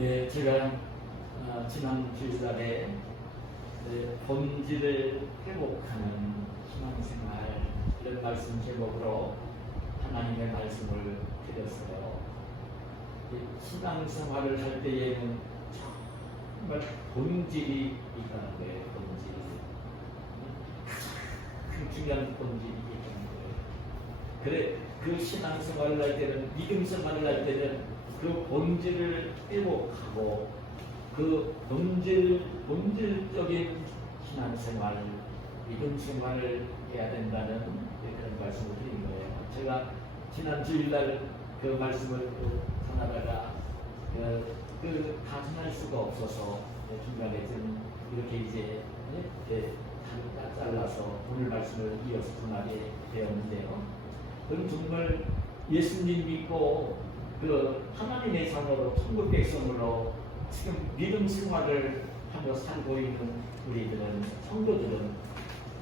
예, 제가 지난 주일날에 본질을 회복하는 신앙생활 이런 말씀 제목으로 하나님의 말씀을 드렸어요. 신앙생활을 할 때에는 정말 본질이 있다는 거예요. 본질. 가장 중요한 본질이 있다는 거예요. 그래, 그 신앙생활을 할 때는, 믿음생활을 할 때는 그 본질을 회복하고 그 본질적인 신앙생활, 믿음생활을 해야 된다는 그런 말씀을 드린 거예요. 제가 지난 주일날 그 말씀을 전하다가 다 전할 수가 없어서 중간에 좀 이렇게 이제 잘라서 오늘 말씀을 이어서 전하게 되었는데요. 그럼 정말 예수님 믿고 그 하나님의 자녀로 천국 백성으로 지금 믿음 생활을 하며 살고 있는 우리들은, 성도들은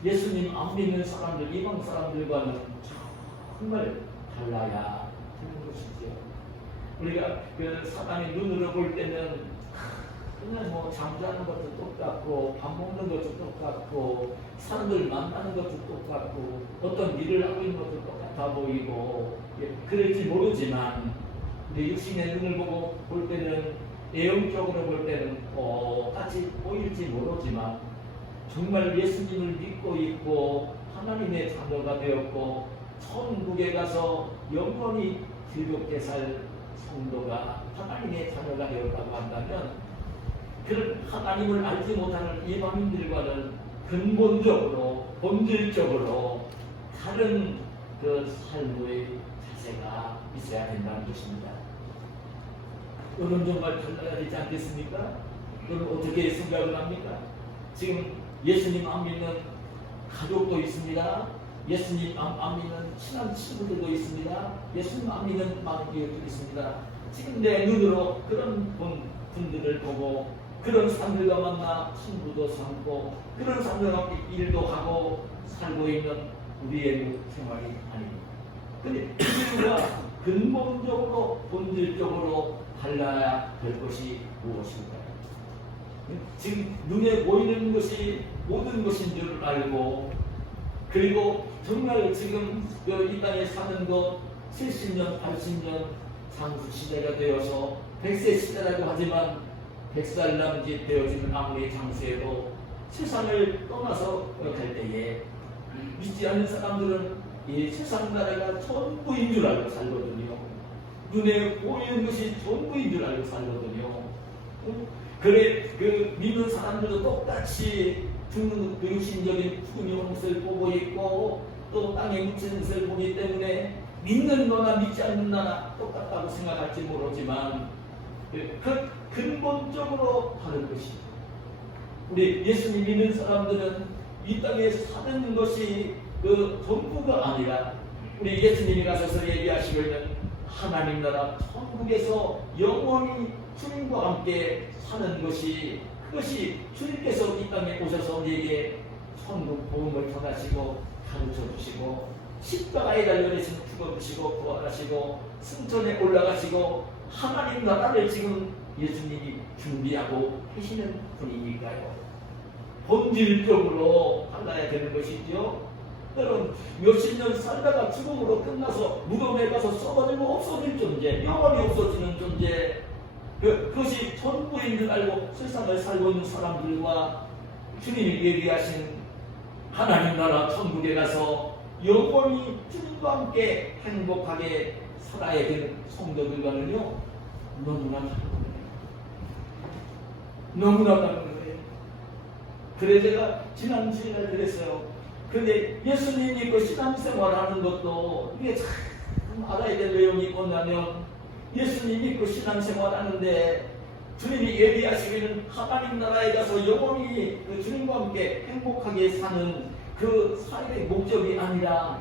예수님 안 믿는 사람들, 이방 사람들과는 정말 달라야 하는 것이죠. 우리가 그 사람의 눈으로 볼 때는 그냥 뭐 잠자는 것도 똑같고, 밥 먹는 것도 똑같고, 사람들 만나는 것도 똑같고, 어떤 일을 하고 있는 것도 똑같아 보이고, 그럴지 모르지만 우리 육신의 눈을 보고 볼 때는, 내용적으로 볼 때는 똑같이 보일지 모르지만 정말 예수님을 믿고 있고 하나님의 자녀가 되었고 천국에 가서 영원히 즐겁게 살 성도가 하나님의 자녀가 되었다고 한다면, 그런 하나님을 알지 못하는 이방인들과는 근본적으로, 본질적으로 다른 그 삶의 자세가 있어야 된다는 것입니다. 여러분 정말 달라야 되지 않겠습니까? 여러분 어떻게 생각을 합니까? 지금 예수님 안 믿는 가족도 있습니다. 예수님 안 믿는 친한 친구들도 있습니다. 예수님 안 믿는 많은 교회도 있습니다. 지금 내 눈으로 그런 분들을 보고 그런 사람들과 만나 친구도 삼고 그런 사람들과 함께 일도 하고 살고 있는 우리의 생활이 아닙니다. 그런데 우리가 근본적으로, 본질적으로 달라야 될 것이 무엇인가요? 지금 눈에 보이는 것이 모든 것인 줄 알고, 그리고 정말 지금 이 땅에 사는 것 70년, 80년 장수 시대가 되어서 100세 시대라고 하지만 100살 남짓 되어지는 아무리 장수해도 세상을 떠나서 갈 때에 믿지 않는 사람들은 이 세상 나라가 전부인 줄 알고 살거든요. 눈에 보이는 것이 전부인 줄 알고 살거든요. 그래, 그 믿는 사람들도 똑같이 죽는 그 육신적인 죽은 것을 보고 있고 또 땅에 묻히는 것을 보기 때문에 믿는 거나 믿지 않는 나나 똑같다고 생각할지 모르지만 그 근본적으로 다른 것이죠. 우리 예수님 믿는 사람들은 이 땅에 사는 것이 그 전부가 아니라, 우리 예수님이 가셔서 얘기하시고 있는 하나님 나라 천국에서 영원히 주님과 함께 사는 것이, 그것이 주님께서 이 땅에 오셔서 우리에게 천국 복음을 전하시고 가르쳐 주시고 십자가에 달려내신 죽어주시고 부활하시고 승천에 올라가시고 하나님 나라를 지금 예수님이 준비하고 계시는 분이니까요. 본질적으로 달라야 되는 것이죠. 여러분 몇십 년 살다가 죽음으로 끝나서 무덤에 가서 썩어지고 없어질 존재, 영원히 없어지는 존재, 그것이 전부인 줄 알고 세상을 살고 있는 사람들과 주님이 얘기하신 하나님 나라 천국에 가서 영원히 주님과 함께 행복하게 살아야 되는 성도들과는요 너무나 다른 거예요. 너무나 다른 거예요. 그래 제가 지난 주일날 그랬어요. 그런데 예수님 믿고 신앙생활하는 것도 이게 참 알아야 될 내용이 뭐냐면, 예수님 믿고 신앙생활하는데 주님이 얘기하시기는 하나님 나라에 가서 영원히 그 주님과 함께 행복하게 사는 그 삶의 목적이 아니라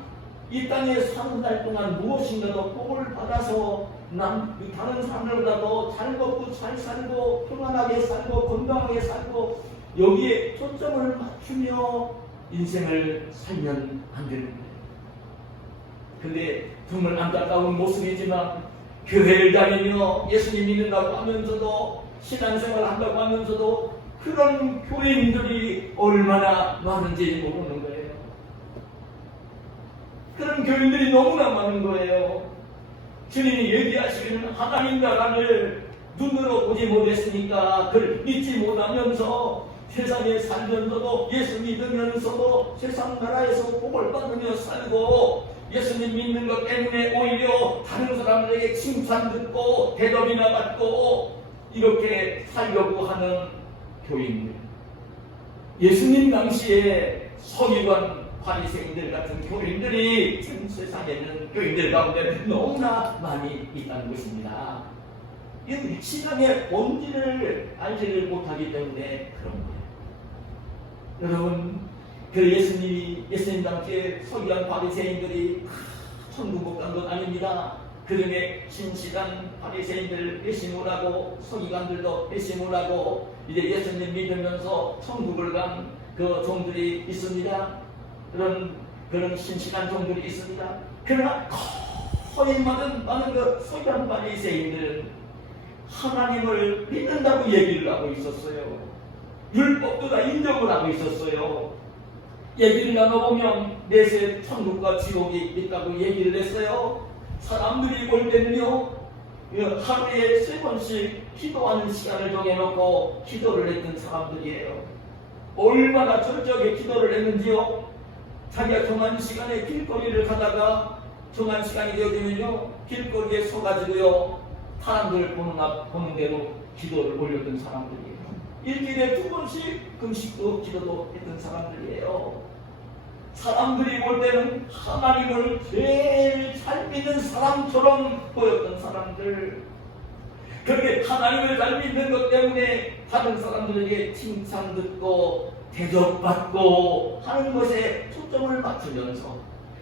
이 땅에 사는 날 동안 무엇인가 더 복을 받아서 다른 사람들보다 더 잘 먹고 잘 살고 평안하게 살고 건강하게 살고 여기에 초점을 맞추며 인생을 살면 안 되는 거예요. 근데 정말 안타까운 모습이지만 교회를 다니며 예수님 믿는다고 하면서도 신앙생활 한다고 하면서도 그런 교인들이 얼마나 많은지 모르는 거예요. 그런 교인들이 너무나 많은 거예요. 주님이 얘기하시기는 하나님 나라를 눈으로 보지 못했으니까 그를 믿지 못하면서 세상에 살면서도 예수 믿으면서도 세상 나라에서 복을 받으며 살고 예수님 믿는 것 때문에 오히려 다른 사람들에게 칭찬 듣고 대접이나 받고 이렇게 살려고 하는 교인들, 예수님 당시에 서기관 바리새인들 같은 교인들이 지금 세상에는 교인들 가운데 너무나 많이 있다는 것입니다. 이 신앙의 본질을 알지를 못하기 때문에 그런 거예요. 여러분, 그 예수님 당시에 서기관 바리새인들이 천국 못 간 것 아닙니다. 그 중에 신실한 바리새인들 배신을 하고 서기관들도 배신을 하고 이제 예수님 믿으면서 천국을 간 그 종들이 있습니다. 그런 신실한 종들이 있습니다. 그러나 거의 많은 그 서기관 바리새인들은 하나님을 믿는다고 얘기를 하고 있었어요. 율법도 다 인정을 하고 있었어요. 얘기를 나눠보면 내세 천국과 지옥이 있다고 얘기를 했어요. 사람들이 볼 때는요, 하루에 3번씩 기도하는 시간을 정해놓고 기도를 했던 사람들이에요. 얼마나 철저하게 기도를 했는지요. 자기가 정한 시간에 길거리를 가다가 정한 시간이 되어지면요, 길거리에 서가지고요, 사람들 보는 대로 기도를 올렸던 사람들이에요. 일주일에 2번씩 금식도 기도도 했던 사람들이에요. 사람들이 볼 때는 하나님을 제일 잘 믿는 사람처럼 보였던 사람들, 그렇게 하나님을 잘 믿는 것 때문에 다른 사람들에게 칭찬 듣고 대접받고 하는 것에 초점을 맞추면서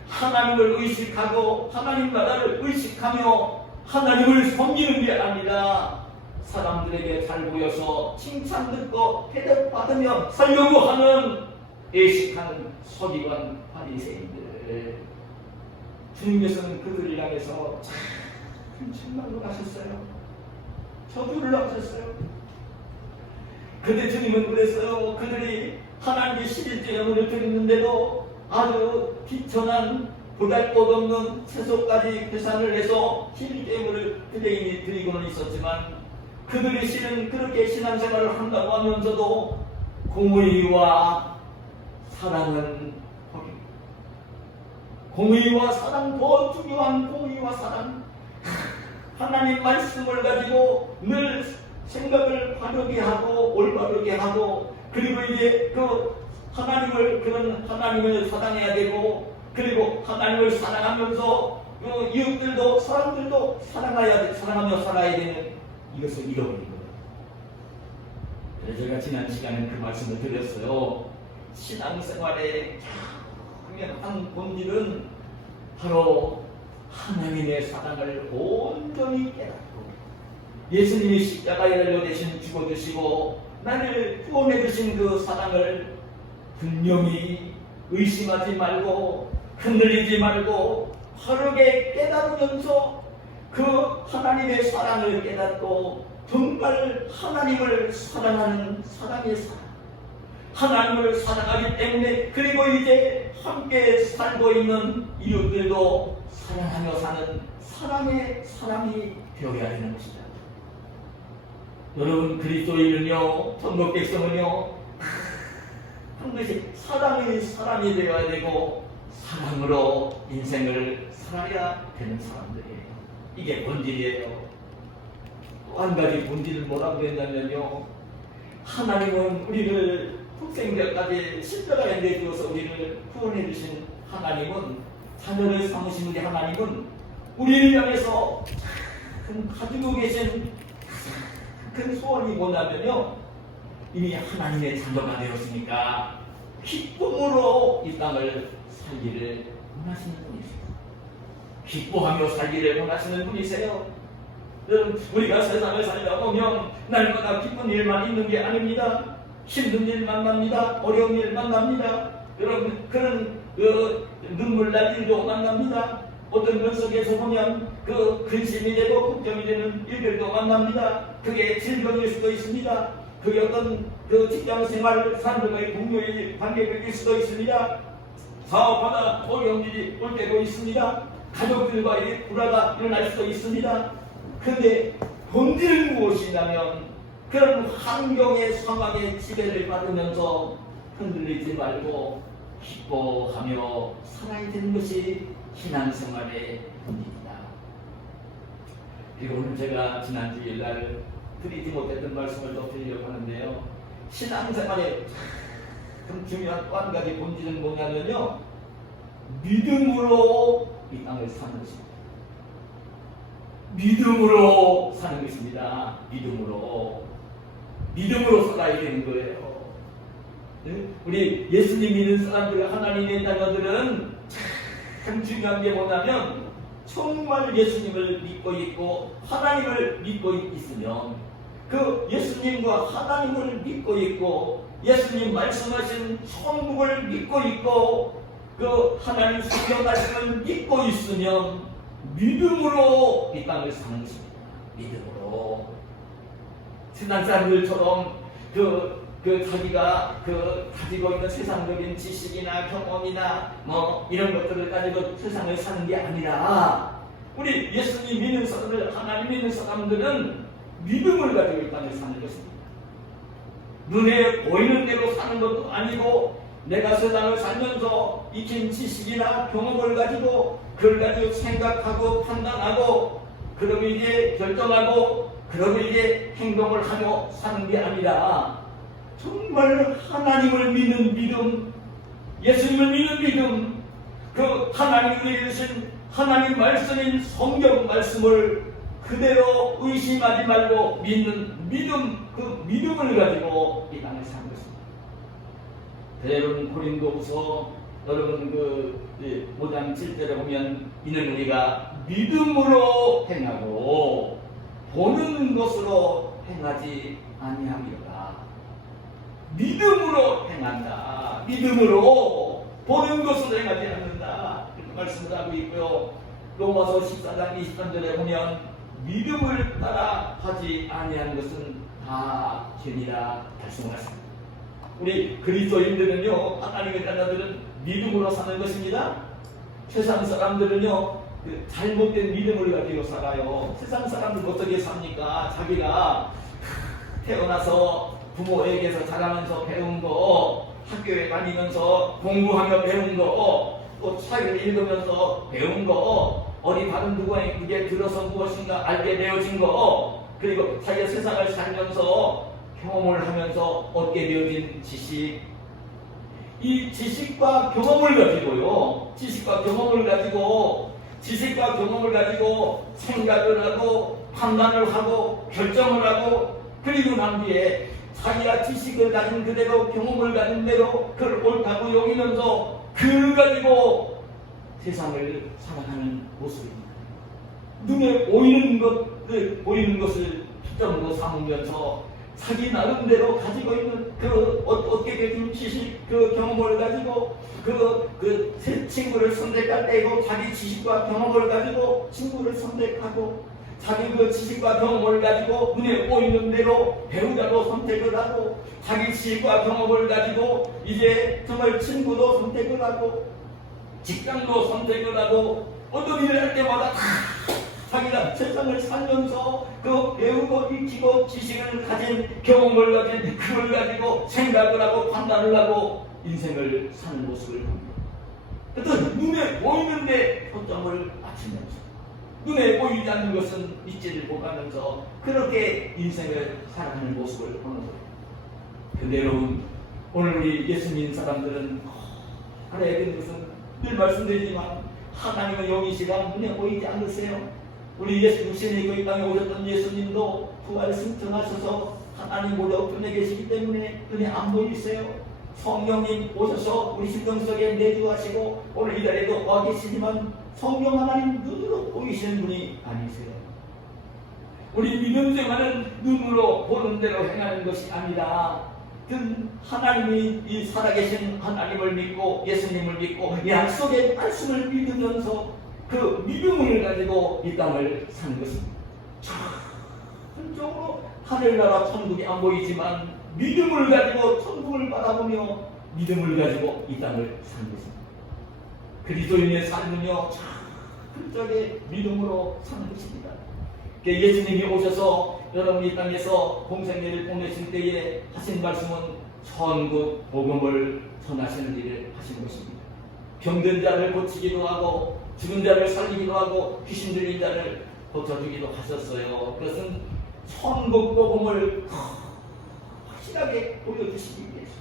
하나님을 의식하고 하나님 나라를 의식하며 하나님을 섬기는 게 아니라 사람들에게 잘 보여서 칭찬 듣고 대접받으며 살려고 하는 애식하는 서기관 바리새인들, 주님께서는 그들을 향해서 참 정말로 하셨어요. 저주를 하셨어요. 근데 주님은 그랬어요. 그들이 하나님께 11조 예물을 드렸는데도 아주 비천한 보잘것없는 채소까지 계산을 해서 11조 예물을 그대인이 드리고는 있었지만 그들이 실은 그렇게 신앙생활을 한다고 하면서도 공의와 사랑은 버립니다. 공의와 사랑, 더 중요한 공의와 사랑, 하나님 말씀을 가지고 늘 생각을 바르게 하고 올바르게 하고, 그리고 이제 하나님을 사랑해야 되고, 그리고 하나님을 사랑하면서 이웃들도 사람들도 사랑하며 살아야 되는 이것을 잃어버린 거예요. 그래서 제가 지난 시간에 그 말씀을 드렸어요. 신앙생활의 한 본질은 바로 하나님의 사랑을 온전히 깨닫고 예수님이 십자가에 달려 대신 죽어주시고 나를 구원해 주신 그 사랑을 분명히 의심하지 말고 흔들리지 말고 바르게 깨달으면서 그 하나님의 사랑을 깨닫고 정말 하나님을 사랑하는 사랑의 사랑, 하나님을 사랑하기 때문에, 그리고 이제 함께 살고 있는 이웃들도 사랑하며 사는 사랑의 사람이 되어야 하는 것이다. 여러분, 그리스도인은요, 천국 백성은요, 반드시 사랑의 사람이 되어야 되고 사랑으로 인생을 살아야 되는 사람들이에요. 이게 본질이에요. 또 한 가지 본질을 뭐라고 했냐면요, 하나님은 우리를 독생자까지 십자가에 내주어서 우리를 구원해 주신 하나님은, 자녀를 삼으신 우리 하나님은 우리를 향해서 가지고 계신 큰 소원이 뭐냐면요, 이미 하나님의 자녀가 되었으니까 기쁨으로 이 땅을 살기를 원하시는 분이세요. 기뻐하며 살기를 원하시는 분이세요. 여러분, 우리가 세상을 살다 보면 날마다 기쁜 일만 있는 게 아닙니다. 힘든 일 만납니다. 어려운 일 만납니다. 여러분, 그런 눈물 날 일도 만납니다. 어떤 면속에서 보면 그 근심이 되고 걱정이 되는 일들도 만납니다. 그게 질병일 수도 있습니다. 그게 어떤 그 직장 생활 사람들과의 동료의 관계일 수도 있습니다. 사업하다 어려운 일이 올 때도 있습니다. 가족들과의 불화가 일어날 수도 있습니다. 그런데 본질은 무엇이냐면 그런 환경의 상황에 지배를 받으면서 흔들리지 말고 기뻐하며 살아야 되는 것이 신앙생활의 본질이다. 그리고 오늘 제가 지난 주일날 드리지 못했던 말씀을 더 드리려고 하는데요. 신앙생활의 참 중요한 또 한 가지 본질은 뭐냐면요. 믿음으로 이 땅을 사는 것입니다. 믿음으로 사는 것입니다. 믿음으로 살아야 되는 거예요. 네? 우리 예수님 믿는 사람들, 하나님의 자녀들은 참 중요한 게 뭐냐면 정말 예수님을 믿고 있고 하나님을 믿고 있으면 그 예수님과 하나님을 믿고 있고 예수님 말씀하신 천국을 믿고 있고 그 하나님 성경 말씀을 믿고 있으면 믿음으로 이 땅을 사는 것입니다. 믿음으로. 세상 사람들처럼 자기가 가지고 있는 세상적인 지식이나 경험이나 뭐 이런 것들을 가지고 세상을 사는 게 아니라 우리 예수님 믿는 사람들, 하나님 믿는 사람들은 믿음을 가지고 이 땅을 사는 것입니다. 눈에 보이는 대로 사는 것도 아니고 내가 세상을 살면서 익힌 지식이나 경험을 가지고 그걸 가지고 생각하고 판단하고 그러면 이제 결정하고 그러면 이제 행동을 하며 사는 게 아니라 정말 하나님을 믿는 믿음, 예수님을 믿는 믿음, 그 하나님이 주신 하나님 말씀인 성경 말씀을 그대로 의심하지 말고 믿는 믿음, 그 믿음을 가지고 이 땅에 사는 것입니다. 여러분 고린도후서 여러분 5장 7절에 보면 이는 우리가 믿음으로 행하고 보는 것으로 행하지 아니함이로다. 믿음으로 행한다. 믿음으로 보는 것으로 행하지 않는다. 이렇게 말씀을 하고 있고요. 로마서 14장 23절에 보면 믿음을 따라 하지 아니하는 것은 다 죄니라 말씀하셨습니다. 우리 그리스도인들은요, 하나님의 자녀들은 믿음으로 사는 것입니다. 세상 사람들은요, 잘못된 믿음을 가지고 살아요. 세상 사람들은 어떻게 삽니까? 자기가 태어나서 부모에게서 자라면서 배운 거, 학교에 다니면서 공부하며 배운 거, 또 책을 읽으면서 배운 거, 어디 다른 누구에게 들어서 무엇인가 알게 되어진 거, 그리고 자기가 세상을 살면서 경험을 하면서 얻게 되어진 지식, 이 지식과 경험을 가지고요, 지식과 경험을 가지고 생각을 하고 판단을 하고 결정을 하고 그리고 난 뒤에 자기가 지식을 가진 그대로 경험을 가진 대로 그걸 옳다고 여기면서 그걸 가지고 세상을 살아가는 모습입니다. 눈에 보이는 것을 초점으로 삼으면서 자기 나름대로 가지고 있는 어떻게 된 지식, 경험을 가지고 새 친구를 선택할 때에도 자기 지식과 경험을 가지고 친구를 선택하고 자기 지식과 경험을 가지고 눈에 보이는 대로 배우자도 선택을 하고 자기 지식과 경험을 가지고 이제 정말 친구도 선택을 하고 직장도 선택을 하고 어떤 일을 할 때마다 자기가 세상을 살면서 배우고 익히고 지식을 가진 경험을 가진 그걸 가지고 생각을 하고 판단을 하고 인생을 사는 모습을 봅니다. 그래서 눈에 보이는데 초점을 맞추면서 눈에 보이지 않는 것은 믿지를 못하면서 그렇게 인생을 살아가는 모습을 보는 거예요. 근데 여러분 오늘 우리 예수님 사람들은 알아야 되는 것은 늘 말씀드리지만 하나님은 여기시가 눈에 보이지 않으세요. 우리 예수님이 이 땅에 오셨던 예수님도 부활 승천하셔서 하나님 보좌 우편에 계시기 때문에 눈에 안 보이세요. 성령님 오셔서 우리 심령 속에 내주하시고 오늘 이 자리에도 와 계시지만 성령 하나님 눈으로 보이시는 분이 아니세요. 우리 믿음 생활은 눈으로 보는 대로 행하는 것이 아니라 하나님이 이 살아계신 하나님을 믿고 예수님을 믿고 약속의 말씀을 믿으면서 그 믿음을 가지고 이 땅을 사는 것입니다. 한쪽으로 하늘나라 천국이 안 보이지만 믿음을 가지고 천국을 바라보며 믿음을 가지고 이 땅을 사는 것입니다. 그리스도인의 삶은요, 한쪽의 믿음으로 사는 것입니다. 예수님이 오셔서 여러분 이 땅에서 공생애를 보내실 때에 하신 말씀은 천국 복음을 전하시는 일을 하신 것입니다. 병든 자를 고치기도 하고 죽은 자를 살리기도 하고 귀신 들린 자를 고쳐주기도 하셨어요. 그것은 천국 복음을 확실하게 보여주시기 위해서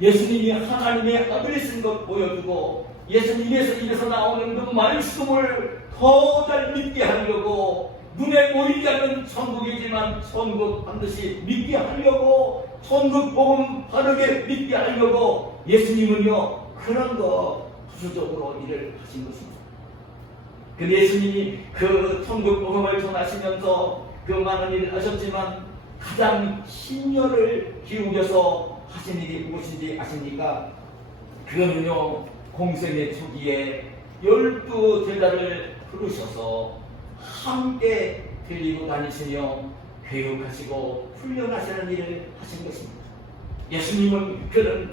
예수님이 하나님의 아들이신 것 보여주고 예수님에서 입에서 나오는 그 말씀을 더 잘 믿게 하려고 눈에 보이지 않는 천국이지만 천국 반드시 믿게 하려고 천국 복음 바르게 믿게 하려고 예수님은요 그런 거 부수적으로 일을 하신 것입니다. 그 예수님이 그 천국 복음을 전하시면서 그 많은 일을 하셨지만 가장 신혈을 기울여서 하신 일이 무엇인지 아십니까? 그거는요 공생의 초기에 12 제자를 부르셔서 함께 데리고 다니시며 교육하시고 훈련하시는 일을 하신 것입니다. 예수님은 그런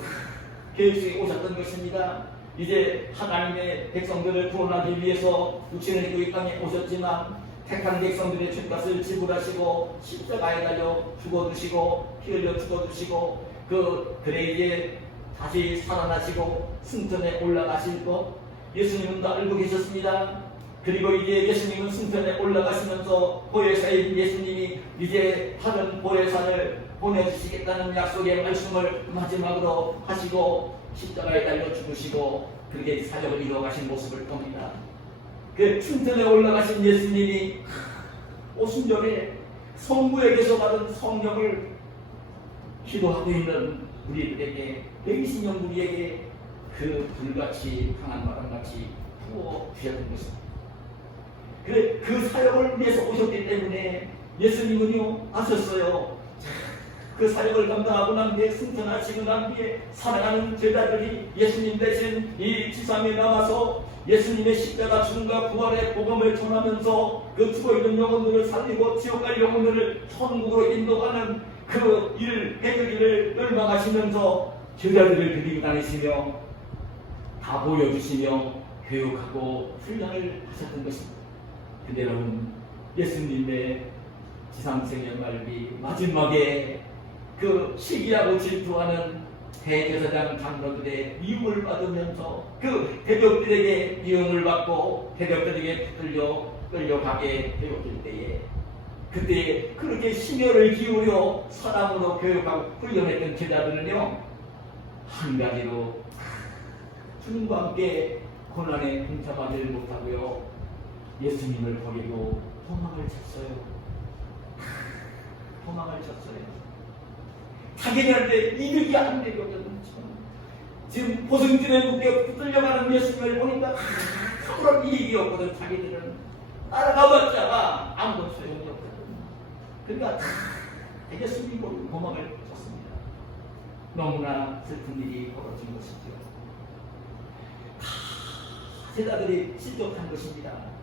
계획 속에 오셨던 것입니다. 이제 하나님의 백성들을 구원하기 위해서 육신을 입고 이 땅에 오셨지만 택한 백성들의 죄값을 지불하시고 십자가에 달려 죽어주시고 피 흘려 죽어주시고 그래 이제 다시 살아나시고 승천에 올라가실 것 예수님은 다 알고 계셨습니다. 그리고 이제 예수님은 승천에 올라가시면서 보혜사인 예수님이 이제 다른 보혜사를 보내주시겠다는 약속의 말씀을 마지막으로 하시고 십자가에 달려 죽으시고 그렇게 사역을 이루어가신 모습을 봅니다. 그 승천에 올라가신 예수님이 오순 전에 성부에게서 받은 성령을 기도하고 있는 우리들에게 120년 우리에게 그 불같이 강한 바람같이 부어 주셨던 것입니다. 그래 그 사역을 위해서 오셨기 때문에 예수님은요 아셨어요. 그 사역을 감당하고 난 뒤에 승천하시고 난 뒤에 사랑하는 제자들이 예수님 대신 이 지상에 나와서 예수님의 십자가 죽음과 부활의 복음을 전하면서 그 죽어있는 영혼들을 살리고 지옥 갈 영혼들을 천국으로 인도하는 그 일 해결기를 열망하시면서 제자들을 데리고 다니시며 다 보여주시며 교육하고 훈련을 하셨던 것입니다. 근데 여러분 예수님의 지상생애 말기 마지막에 그 시기하고 질투하는 대제사장 장로들의 미움을 받으면서 그 대적들에게 미움을 받고 대적들에게 끌려가게 되었을 때에 그때 그렇게 심혈을 기울여 사랑으로 교육하고 훈련했던 제자들은요 한 가지로 주님과 함께 고난에 동참하지 못하고요 예수님을 버리고 도망을 쳤어요. 자기네할 때 이득이 안 되거든요. 지금 보승진에 묶여 붙들려가는 예수님을 보니까 아무런 이익이 없거든. 자기들은 따라가봤자 아무도 소용이 없거든. 그러니까 예수님을 도망을 쳤습니다. 너무나 슬픈 일이 벌어진 것이죠. 제자들이 실족한 것입니다.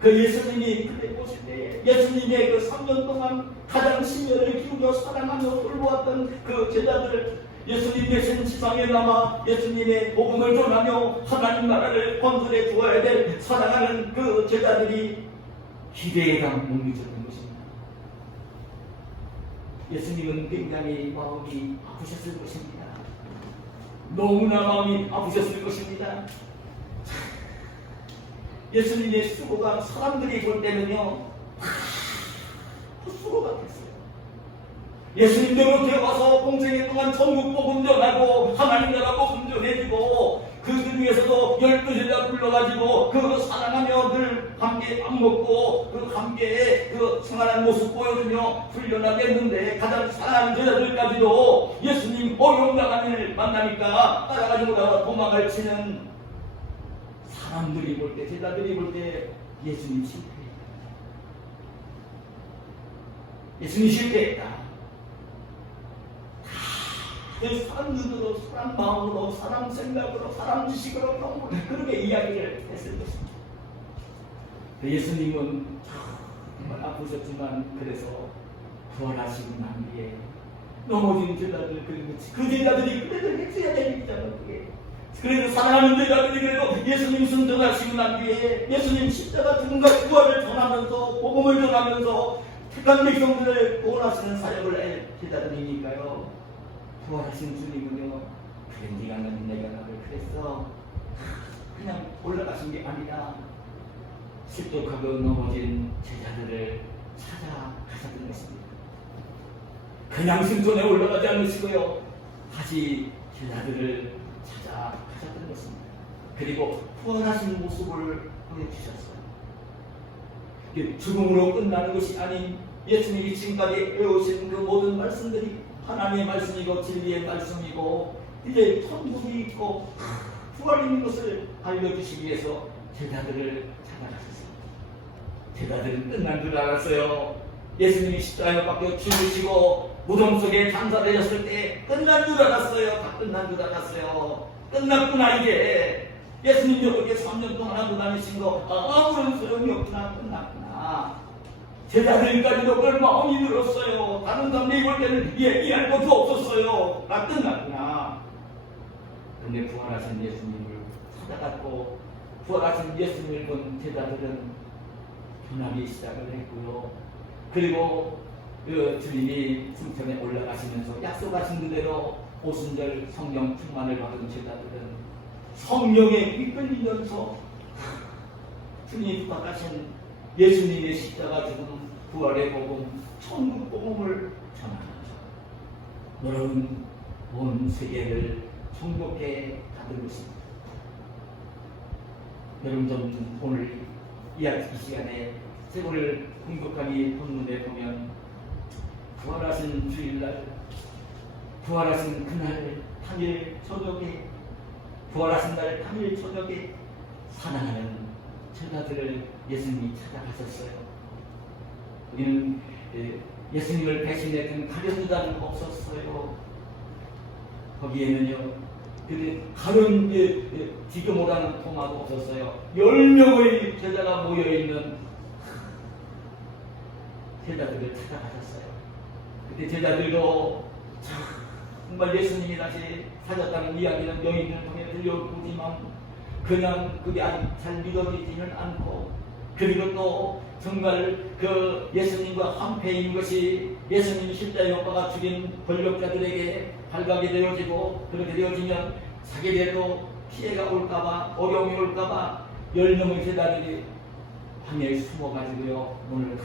그 예수님이 그때 보실 때 예수님의 그 3년 동안 가장 심혈을 기울여 사랑하며 돌보았던 그 제자들 예수님 대신 지상에 남아 예수님의 복음을 전하며 하나님 나라를 건설해 주어야 될 사랑하는 그 제자들이 기대에 못 미쳤던 것입니다. 예수님은 굉장히 마음이 아프셨을 것입니다. 너무나 마음이 아프셨을 것입니다. 예수님의 수고가 사람들이 볼 때는요 수고 같았어요. 예수님대로 되어와서 공생애 동안 천국 복음 전하고 하나님 나라 복음 전해주고 그들 위해서도 12제자 불러가지고 그 사랑하며 늘 함께 밥 먹고 그 함께 그 생활하는 모습 보여주며 훈련하게 했는데 가장 사랑하는 제자들까지도 예수님 어려움당한 일을 만나니까 따라가지고 나와 도망을 치는 사람들이 볼 때, 제자들이 볼 때 예수님 실패했다. 예수님 실패했다. 다 사람 눈으로, 사람 마음으로, 사람 생각으로, 사람 지식으로 너무 그렇게 이야기를 했을 것입니다. 예수님은 정말 아프셨지만 그래서 부활하시고 난 뒤에 넘어진 제자들 그 제자들이 그래도 해줘야 되는 일이잖아요. 그게. 그래서 사랑하는 제자들이 그래도 예수님 순전하시고 난 뒤에 예수님 십자가 죽음과 부활을 전하면서 복음을 전하면서 택한 백성들을 구원하시는 사역을 할 제자들이니까요. 부활하신 주님은요, 그래 네가 는 내가 나를 그랬어 그냥 올라가신 게 아니라 실족하고 넘어진 제자들을 찾아가셨던 것입니다. 그냥 승천에 올라가지 않으시고요, 다시 제자들을 찾아가셨던 것입니다. 그리고 부활하신 모습을 보여주셨어요. 죽음으로 끝나는 것이 아닌 예수님이 지금까지 배우신 그 모든 말씀들이 하나님의 말씀이고 진리의 말씀이고 이제 천국이 있고 부활이 있는 것을 알려주시기 위해서 제자들을 찾아가셨어요. 제자들은 끝난 줄 알았어요. 예수님이 십자가에 박혀 죽으시고 무덤 속에 장사되셨을 때 끝난 줄 알았어요. 다 끝난 줄 알았어요. 끝났구나 이제. 예수님 여기에 3년 동안 하고 다니신 거 아무런 소용이 없구나. 끝났구나. 제자들까지도 그걸 마음이 들었어요. 다른 사람들이 볼 때는 얘기할 것도 없었어요. 다 끝났구나. 근데 부활하신 예수님을 찾아갔고 부활하신 예수님을 본 제자들은 변하기 시작을 했고요. 그리고 그 주님이 승천에 올라가시면서 약속하신 그대로 오순절 성령 충만을 받은 제자들은 성령에 이끌리면서 주님이 부탁하신 예수님의 십자가 죽음 부활의 복음 천국 복음을 전하면서 여러분 온 세계를 정복해 가는 것입니다. 여러분 좀 오늘 이 시간에 세월을 공격하기 본문에 보면 부활하신 주일날 부활하신 그날 당일 저녁에 부활하신 날 당일 저녁에 사랑하는 제자들을 예수님이 찾아가셨어요. 우리는 예수님을 배신했던 가룟 유다는 없었어요. 거기에는요, 가룟 디도모라는 토마도 없었어요. 10명의 제자가 모여있는 제자들을 찾아가셨어요. 그때 제자들도 정말 예수님이 다시 사셨다는 이야기는 영인들을 통해 들려오지만 그냥 그게 아직 잘 믿어지지는 않고, 그리고 또 정말 그 예수님과 한패인 것이 예수님이 십자가에 못 박아 죽인 권력자들에게 발각이 되어지고, 그렇게 되어지면 자기들도 피해가 올까봐, 어려움이 올까봐 10명의 제자들이 방에 숨어가지고요 문을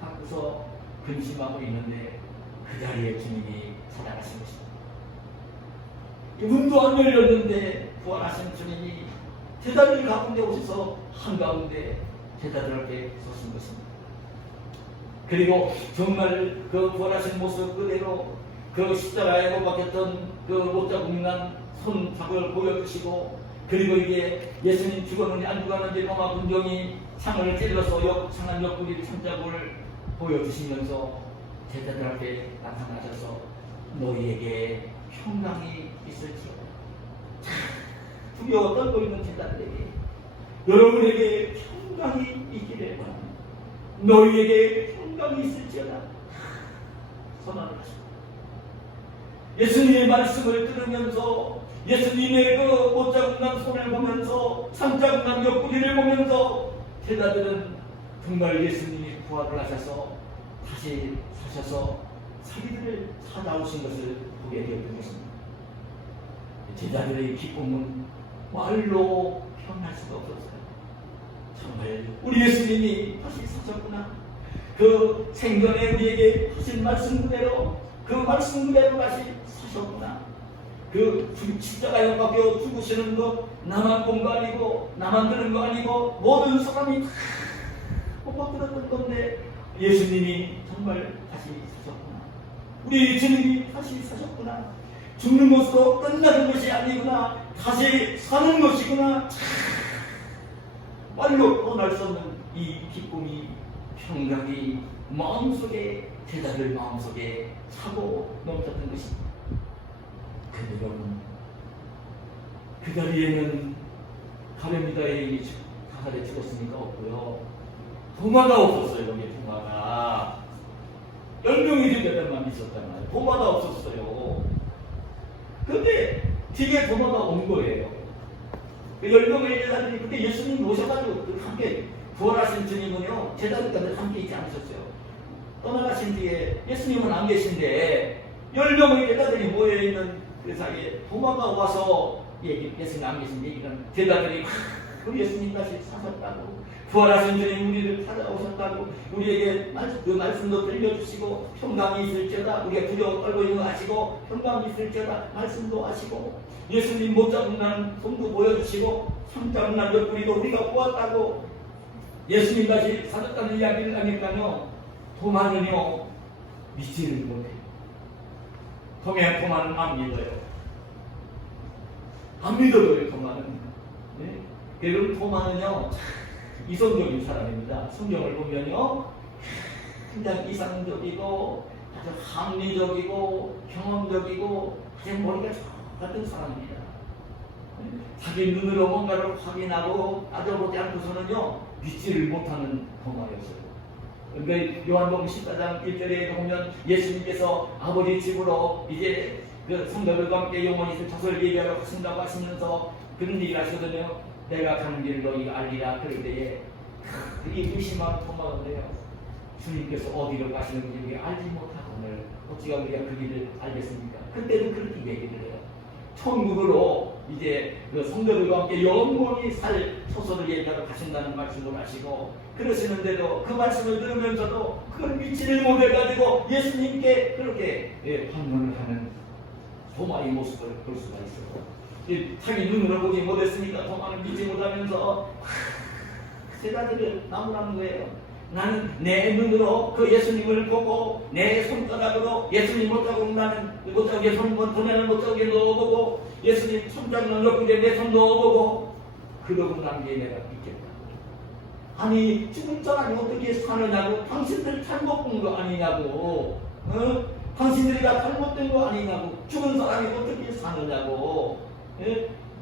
닫고서 근심하고 있는데 그 자리에 주님이 찾아가신 것입니다. 문도 안 열렸는데 부활하신 주님이 제자들 가운데 오셔서 한가운데 제자들 앞에 서신 것입니다. 그리고 정말 그 부활하신 모습 그대로 그 십자가에 못 박혔던 그 못자국난 손잡을 보여주시고, 그리고 이게 예수님 죽었는지 안 죽었는지 로마 군병이 창을 찔러서 상한 옆구리 손잡을 보여주시면서 제자들 앞에 나타나셔서 너희에게 평강이 있을지어다. 두려워 떨고 있는 제자들에게 여러분에게 평강이 있기를 바랍니다. 너희에게 평강이 있을지어다 선언을 하십니다. 예수님의 말씀을 들으면서 예수님의 그 못자국난 손을 보면서 상자국난 옆구리를 보면서 제자들은 정말 예수님이 부활을 하셔서 다시 사셔서 자기들을 찾아오신 것을 보게 되었던 것입니다. 제자들의 기쁨은 말로 표현할 수가 없었어요. 정말 우리 예수님이 다시 사셨구나. 그 생전에 우리에게 하신 말씀 그대로 그 말씀 그대로 다시 사셨구나. 그 십자가에 박혀 죽으시는 것 나만 본 거 아니고 나만 들은 거 아니고 모든 사람이 다 보고 들었던 건데 예수님이 정말 다시 사셨구나. 우리 주님이 다시 사셨구나. 죽는 것으로 끝나는 것이 아니구나. 다시 사는 것이구나. 말로 표현할 수 없는 이 기쁨이 평강이 마음속에 제자들 마음속에 차고 넘쳤던 것입니다. 근데 여러분, 그 자리에는 가룟유다의 자살에 죽었으니까 없고요. 도마가 없었어요. 여기 도마가 10명이 되려만 있었잖아요. 도마가 없었어요. 근데 뒤에 도마가 온 거예요. 그 10명의 제자들이 그때 예수님 오셔가지고 함께 부활하신 주님은요, 제자들과 함께 있지 않으셨어요. 떠나가신 뒤에 예수님은 안 계신데 10명의 제자들이 모여있는 그 사이에 도마가 와서 예수님 안 계신 얘기는 제자들이 우리 예수님 다시 사셨다고, 부활하신 주님 우리를 찾아오셨다고, 우리에게 그 말씀도 들려주시고 평강이 있을지어다, 우리가 두려워 떨고 있는 거 아시고 평강이 있을지어다 말씀도 아시고, 예수님 못 잡은 날 손도 보여주시고 손 잡은 날 옆구리도 우리가 보았다고 예수님 다시 사셨다는 이야기를 하니까요, 도마는요 믿지를 못해요. 도마는 안 믿어요. 안 믿어요. 도마는. 네? 여러분, 도마는요 이성적인 사람입니다. 성경을 보면요 굉장히 이상적이고 아주 합리적이고 경험적이고 아주 머리가 같은 사람입니다. 자기 눈으로 뭔가를 확인하고 따져보지 않고서는요 믿지를 못하는 도마였어요. 그러니까 요한복음 14장 1절에 보면 예수님께서 아버지 집으로 이제 그 성도들과 함께 영원히 자설 예배하러 가신다고 하시면서 그런 얘기를 하시거든요. 내가 가는 길을 너희가 알리라. 그럴 때에 이 의심한 도마가 그래요. 주님께서 어디로 가시는지 우리가 알지 못하거늘 어찌가 우리가 그 길을 알겠습니까? 그때도 그렇게 얘기를 해요. 천국으로 이제 그 성도들과 함께 영원히 살 초소를 얘기하러 가신다는 말씀을 하시고, 그러시는데도 그 말씀을 들으면서도 그걸 믿지를 못해가지고 예수님께 그렇게 반문을 하는 도마의 모습을 볼 수가 있어요. 자기 눈으로 보지 못했으니까 도마는 믿지 못하면서 제자들을 나무라는 거예요. 나는 내 눈으로 그 예수님을 보고 내 손가락으로 예수님 못자국 나는 못자국에 손을 못자국에 넣어보고 예수님 손자국을 옆구리에 내 손 넣어보고 그러고 난 뒤에 내가 믿겠다. 아니 죽은 사람이 어떻게 사느냐고, 당신들 잘못 본 거 아니냐고, 당신들이 다 잘못된 거 아니냐고, 죽은 사람이 어떻게 사느냐고,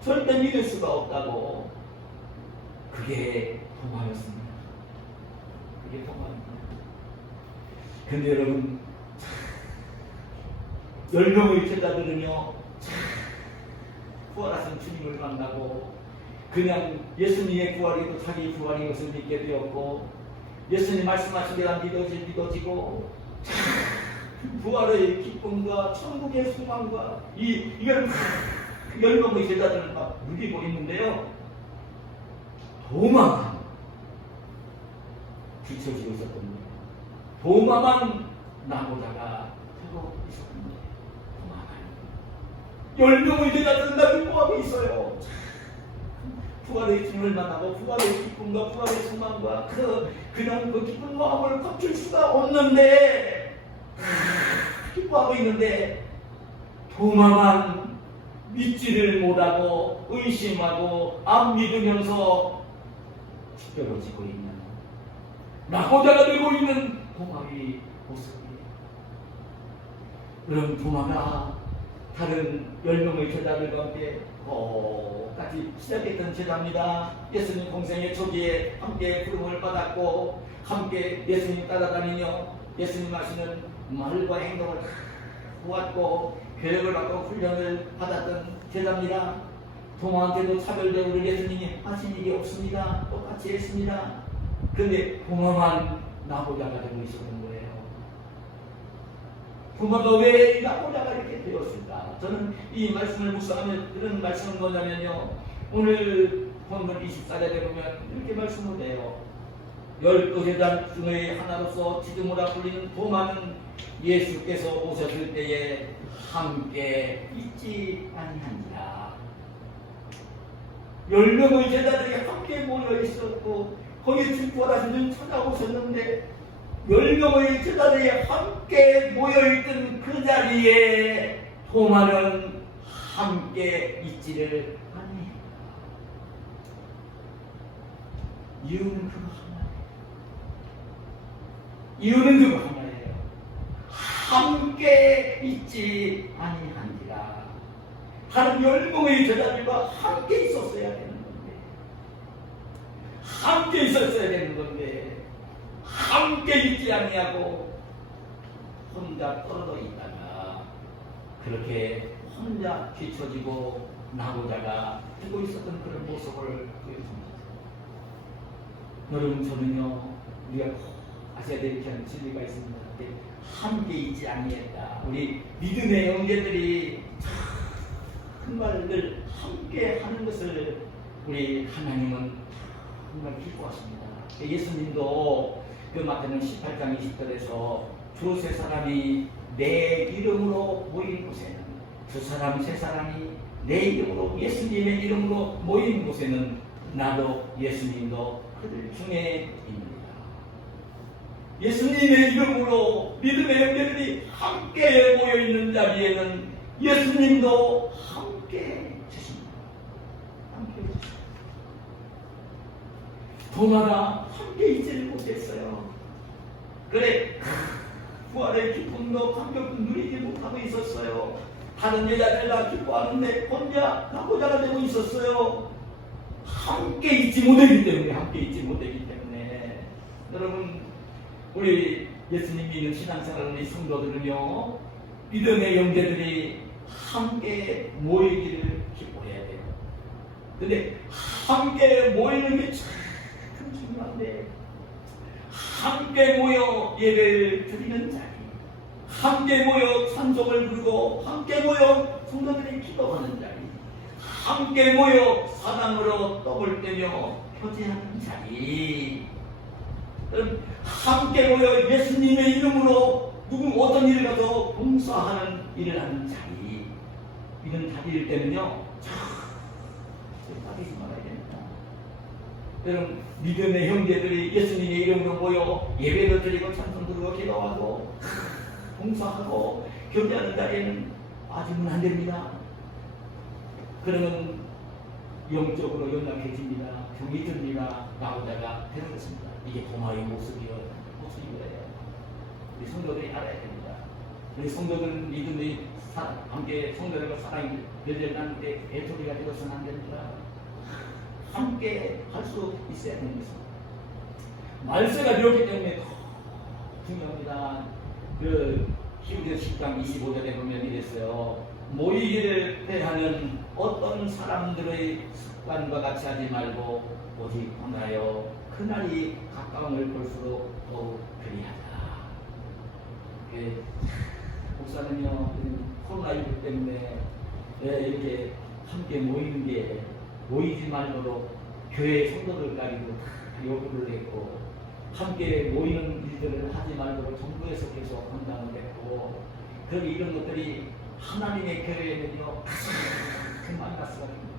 절대 믿을 수가 없다고. 그게 도마였습니다. 그게 도마입니다. 근데 여러분, 10명의 제자들은요 부활하신 주님을 만나고 그냥 예수님의 부활이고 자기 부활인 것을 믿게 되었고, 예수님 말씀하신 게 다 믿어지고 부활의 기쁨과 천국의 소망과 이걸 10명의 제자들은 막 누리고 있는데요, 도마만 뒤처지고 있었던 거예요. 도마만 나보다가 하고 있었던 거예요. 도마만 10명의 제자들은 나를 포함해 있어요. 부활의 주님을 만나고 부활의 기쁨과 부활의 소망과 그냥 그 기쁜 마음을 감출 수가 없는데 기뻐하고 있는데 도마만 믿지를 못하고 의심하고 안 믿으면서 찌그러지고 있는 낙오자가 되고 있는 도마의 모습이에요. 그런 도마가 다른 10명의 제자들과 함께 같이 시작했던 제자입니다. 예수님 공생의 초기에 함께 부름을 받았고 함께 예수님 따라다니며 예수님 하시는 말과 행동을 보았고 교육을 받고 훈련을 받았던 제자입니다. 도마한테도 차별적으로 예수님이 하신 일이 없습니다. 똑같이 했습니다. 그런데 도마만 나보자가 되고 있었던 거예요. 도마가 왜 나보자가 이렇게 되었을까? 저는 이 말씀을 묵상하면 그런 말씀은 뭐냐면요, 오늘 본문 24절에 보면 이렇게 말씀을 해요. 12제자 중의 하나로서 디두모라 불리는 도마는 예수께서 오셨을 때에 함께 있지 아니하니라. 10명의 제자들이 함께 모여 있었고 거기 부활하신 분 찾아오셨는데 10명의 제자들이 함께 모여있던 그 자리에 도마는 함께 있지를 아니해요. 이유는 그거 하나예요. 이유는 그거 하나예요. 함께 있지 아니하니라. 한 10명의 제자들과 함께 있었어야 되는 건데, 함께 있었어야 되는 건데, 함께 있지 아니하고 혼자 떨어져 있다가 그렇게 혼자 뒤처지고 나고자가 되고 있었던 그런 모습을 보여줍니다. 여러분, 저는요, 우리가 아셔야 될 그런 진리가 있습니다. 함께 있지 아니했다. 우리 믿음의 형제들이 정말 늘 함께 하는 것을 우리 하나님은 정말 기뻐하십니다. 예수님도 그 마태는 18장 20절에서 두세 사람이 내 이름으로 모인 곳에는, 두 사람 세 사람이 내 이름으로, 예수님의 이름으로 모인 곳에는 나도 예수님도 그들 중에 있느니라. 예수님의 이름으로 믿음의 형제들이 함께 모여있는 자리에는 예수님도 함께 계십니다. 함께 계십니다. 도마가 함께 있지를 못했어요. 그래, 부활의 기쁨도 감격도 누리지 못하고 있었어요. 다른 여자들 다 기뻐하는데 혼자 낙오자가 되고 있었어요. 함께 있지 못하기 때문에, 함께 있지 못하기 때문에. 여러분, 우리 예수님 믿는 신앙생활 우리 성도들은요, 믿음의 형제들이 함께 모이기를 기뻐해야 돼요. 근데 함께 모이는 게 참 중요한데, 함께 모여 예배를 드리는 자리, 함께 모여 찬송을 부르고, 함께 모여 성도들이 기도하는 자리, 함께 모여 사랑으로 떡을 떼며 교제하는 자리, 함께 모여 예수님의 이름으로 누구 어떤 일을 가서 봉사하는 일을 하는 자리, 이런 자리일 때는요, 빠지지 말아야 됩니다. 여러분, 믿음의 형제들이 예수님의 이름으로 모여 예배를 드리고 찬송 드리고 기도하고 봉사하고 교제하는 자리에는 빠지면 안 됩니다. 그러면 영적으로 연약해집니다. 병이 듭니다. 나오다가 되는 것입니다. 이게 도마의 모습이에요. 우리 성도들이 알아야 됩니다. 우리 성도들은 믿음의 함께 성도들과 사랑이 열려 나는데 애토리가 되어서는 안 됩니다. 함께 할 수 있어야 하는 것입니다. 말세가 되었기 때문에 중요합니다. 그 히브리서 10장 25절에 보면 이랬어요. 모이기를 패하는 어떤 사람들의 습관과 같이 하지 말고 오직 하나여 그날이 가까움을 볼수록 더욱 그리하다. 목사는요, 코로나19 때문에 이렇게 함께 모이는 게 모이지 말도록 교회 성도들까지도 다 요구를 했고, 함께 모이는 일들을 하지 말도록 정부에서 계속 권장을 했고, 그런 이런 것들이 하나님의 교회에는요 큰 마이너스가 됩니다.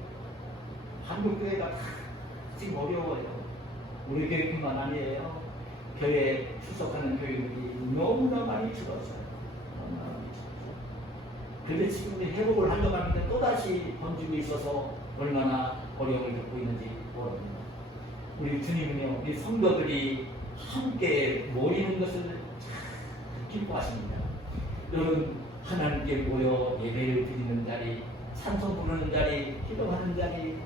한국 교회가 지금 어려워요. 우리 교회뿐만 아니에요. 교회 출석하는 교회들이 너무나 많이 줄었어요. 그런데 지금 회복을 하려고 하는데 또다시 번지고 있어서 얼마나 어려움을 겪고 있는지 모릅니다. 우리 주님은요, 우리 성도들이 함께 모이는 것을 참 기뻐하십니다. 여러분, 하나님께 모여 예배를 드리는 자리, 찬송 부르는 자리, 기도하는 자리,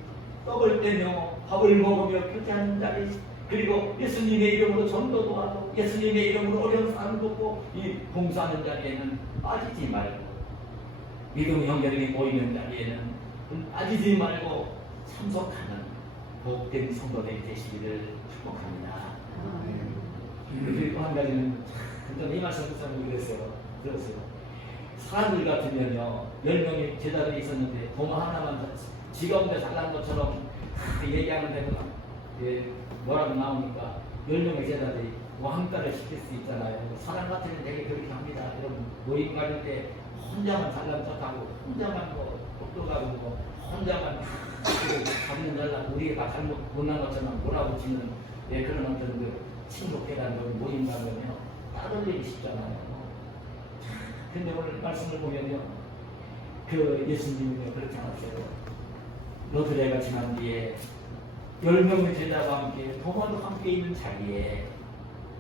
떡을 떼며 밥을 먹으며 교제하는 자리, 그리고 예수님의 이름으로 전도도 하고 예수님의 이름으로 어려운 사람을 돕고 이 봉사하는 자리에는 빠지지 말고, 믿음의 형제들이 모이는 자리에는 빠지지 말고 참석하는 복된 성도들이 되시기를 축복합니다. 그리고 또 한 가지는 이 말씀 듣자고 들었어요. 사람들 같으면요, 10명의 제자들이 있었는데 도마 하나만 지가 혼자 잘난 것처럼 얘기하는 데는 뭐라고 나오니까 10명의 제자들이 왕따를 시킬 수 있잖아요. 사람 같으면 되게 그렇게 합니다. 여러분, 모임 가릴 때 혼자만 잘난 척하고 혼자만 똑똑하고 혼자만 자기는 잘난, 우리가 다 잘못 못난 것처럼 뭐라고 지는 그런 어떤 친목회라는 모임 가면요 따돌리기 쉽잖아요. 근데 오늘 말씀을 보면요, 그 예수님은요 그렇지 않았어요. 너드레가 지난 뒤에 10명의 제자와 함께 도마도 함께 있는 자리에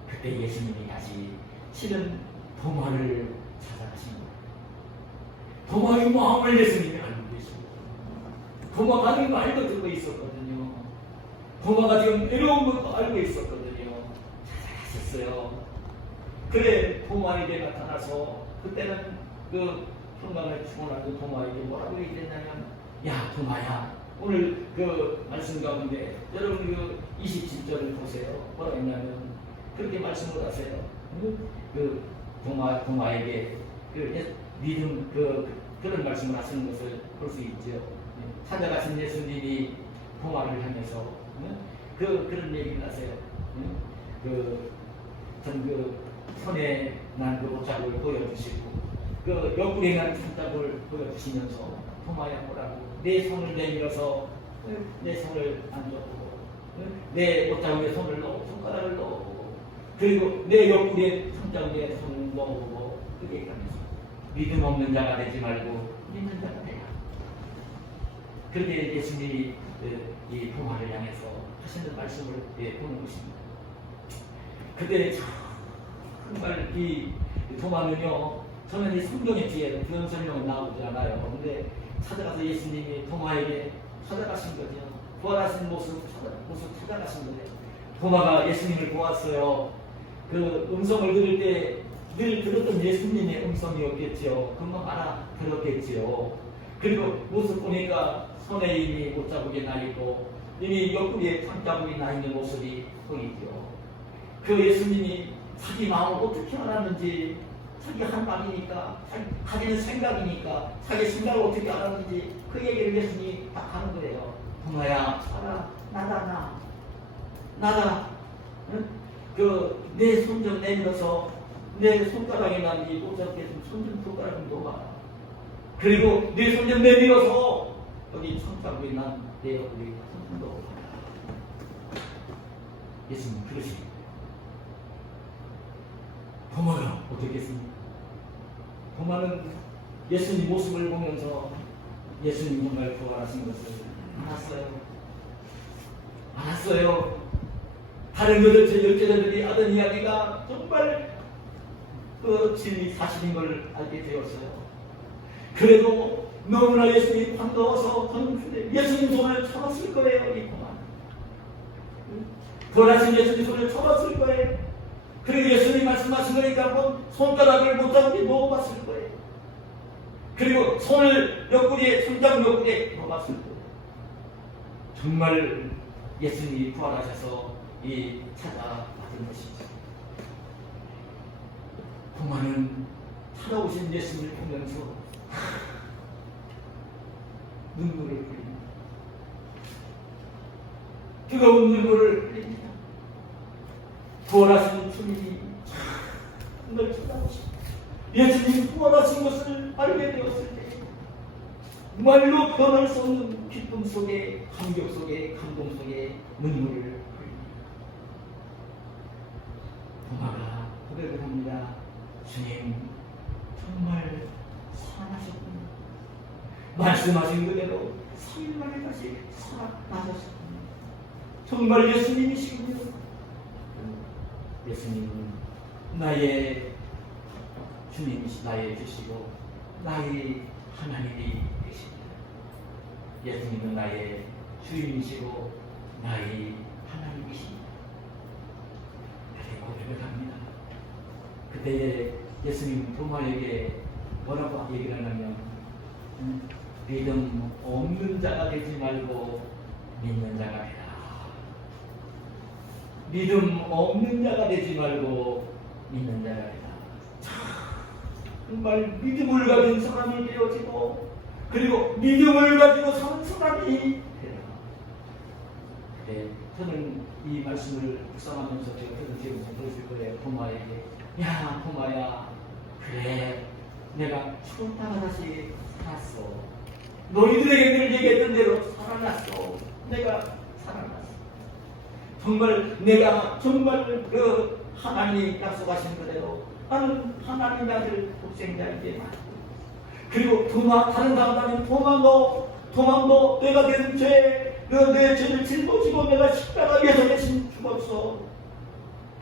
그때 예수님이 다시 실은 도마를 찾아가신 거예요. 도마의 마음을 예수님이 알고 계십니다. 도망가는 거 알고 듣고 있었거든요. 도마가 지금 외로운 것도 알고 있었거든요. 찾아갔었어요. 그래 도마에게 나타나서 그때는 그 평강을 주고 나서 도마에게 뭐라고 얘기했냐면, 야 도마야, 오늘 그 말씀 가운데 여러분 그 27절을 보세요. 뭐라 했냐면 그렇게 말씀을 하세요. 그 도마에게 그 믿음 그런 말씀을 하시는 것을 볼 수 있죠. 찾아가신 예수님이 도마를 향해서 그런 얘기를 하세요. 그 손에 난 그 옷자국을 보여주시고 그 옆구리에 난 손자국을 보여주시면서 도마야 뭐라고, 내 손을 내밀어서 내 손을 만져보고 내 옷자국에 손을 넣고 손가락을 넣어보고 그리고 내 옆구리에 손자국에 손을 넣어보고, 그게 얘기하면서 믿음 없는 자가 되지 말고 믿는 자가 되라. 그렇게 예수님이 이 도마를 향해서 하시는 말씀을 보는 것입니다. 그때 정말 이 도마는요, 저는 이 성경의 뒤에 그런 설명은 나오지 않아요. 근데 찾아가서 예수님이 도마에게 찾아가신 거죠. 부활하신 모습 찾아가신 거예요. 도마가 예수님을 보았어요. 그 음성을 들을 때 늘 들었던 예수님의 음성이었겠지요. 금방 알아들었겠지요. 그리고 모습 보니까 손에 이미 옷자국이 나 있고 이미 옆구리에 탕자국이 나 있는 모습이 보이죠. 그 예수님이 자기 마음을 어떻게 알았는지, 자기 한 말이니까, 자기는 생각이니까 자기 생각을 어떻게 알았는지 그 얘기를 예수님이 딱 하는 거예요. 도마야, 알아, 나다. 응? 내 손 좀 내밀어서 내 손가락에 난 이 옷자국에 손 손가락 좀 놓아봐. 그리고 내 손 좀 내밀어서 여기 손자국에 난 내 옆구리 손 좀 놓아봐. 예수님 그러십니다. 도마가 어떻겠습니까? 도마는 예수님 모습을 보면서 예수님 정말 부활하신 것을 알았어요. 다른 열제자들이 하던 이야기가 정말 그 진리 사실인 걸 알게 되었어요. 그래도 너무나 예수님이 반가워서 저는 예수님 손을 잡았을 거예요. 이 도마 부활하신 예수님 손을 잡았을 거예요. 그리고 예수님이 말씀하신 거니까 한번 손가락을 못 잡게 넣어봤을 거예요. 그리고 손을 손자국 옆구리에 넣어봤을 거예요. 정말 예수님이 부활하셔서 찾아왔던 것이죠. 도마는 찾아오신 예수님을 보면서 눈물을 흘립니다. 뜨거운 눈물을 흘립니다. 부활하신 주님이 정말 찾아오시고 예수님이 부활하신 것을 알게 되었을 때 말로 표현할 수 없는 기쁨 속에, 감격 속에, 감동 속에 눈물을 흘립니다. 도마가 고백을 합니다. 주님 정말 살아나셨군요. 말씀하신 그대로 3일 만에 다시 살아나셨군요. 정말 예수님이시군요. 예수님은 나의 주님이시, 나의 주시고 나의 하나님이 되십니다. 예수님은 나의 주인이시고 나의 하나님이십니다. 그렇게 고백을 합니다. 그때 예수님 도마에게 뭐라고 얘기를 하냐면 믿음 없는 자가 되지 말고 믿는 자가 되라. 믿음 없는 자가 되지 말고 믿는 자가 되라. 정말 믿음을 가진 사람이 되어지고 그리고 믿음을 가지고 사는 사람이 되라. 네, 저는 이 말씀을 묵상하면서 제가 그런 기억을 들었을 거예요. 도마에게, 야 도마야, 그래 내가 죽었다가 다시 살았어. 너희들에게 늘 얘기했던 대로 살아났어. 내가 살아났어. 정말 내가 정말 그 하나님이 약속하신 그대로 나는 하나님의 아들 독생자에게 맞고, 그리고 다른 사람들은 도망도 내가 된 죄, 내 죄를 짊어지고 내가 십자가 위에서 대신 죽었어.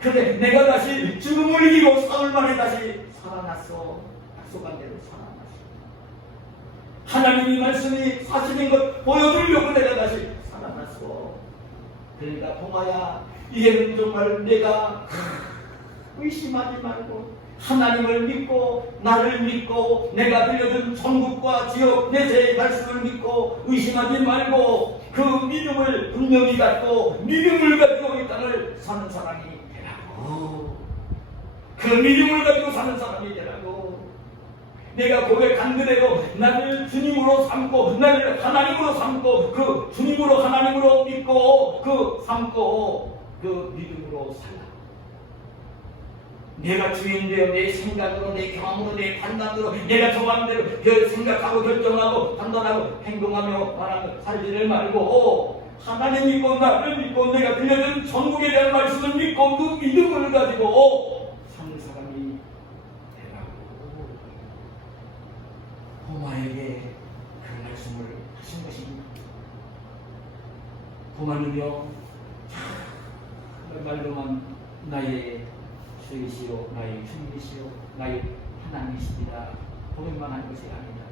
그래 내가 다시 죽음을 이기고 사흘 만에 다시 살아났어. 약속한 대로 살아났어. 하나님의 말씀이 사실인 것 보여주려고 내가 다시 살아났어. 그러니까 동아야, 이제는 정말 내가 의심하지 말고 하나님을 믿고 나를 믿고 내가 들려준 천국과 지옥 내세의 말씀을 믿고 의심하지 말고 그 믿음을 분명히 갖고 믿음을 가지고 이 땅을 사는 사람이 되라고. 그 믿음을 가지고 사는 사람이 되라고. 내가 고백한 그대로 나를 주님으로 삼고 나를 하나님으로 삼고 그 주님으로 하나님으로 믿고 그 삼고 그 믿음으로 살라. 내가 주인되어 내 생각으로 내 경험으로 내 판단으로 내가 좋아하는 대로 생각하고 결정하고 판단하고 행동하며 말하며 살지를 말고 하나님 믿고 나를 믿고 내가 들려준 천국에 대한 말씀을 믿고 그 믿음을 가지고 사는 사람이 되라고 고마에게 그 말씀을 하신 것입니다. 고마는요 말로만 나의 주이시오 나의 주님이시오 나의 하나님이십니다 고백만 한 것이 아니다.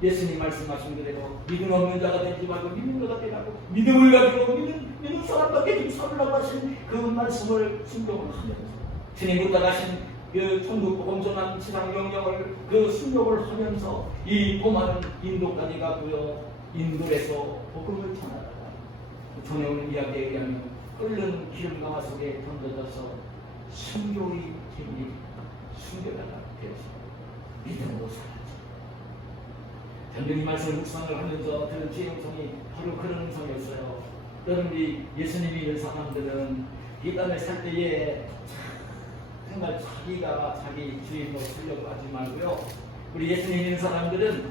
예수님 말씀하신 그대로 믿음 없는 자가 되지 말고 믿는 자가 되라고 믿음을 가지고 믿는 사람밖에 좀 살으라고 하신 그 말씀을 순종을 하면서 주님부터 가신 그 천국 온전한 지상 명령을 그 순종을 하면서 이 고마는 인도까지 가고요. 인도에서 복음을 전하다가 전해오는 이야기에 의하면 끓는 기름강화 속에 던져져서 순교의 힘이 순교자가 되었습니다. 믿음으로 살았죠. 전쟁이 말씀을 묵상을 하면서 들은 제 음성이 바로 그런 음성이었어요. 여러분이 예수님이 있는 사람들은 이 땅에 살 때에 정말 자기가 자기 주인으로 쓰려고 하지 말고요. 우리 예수님 있는 사람들은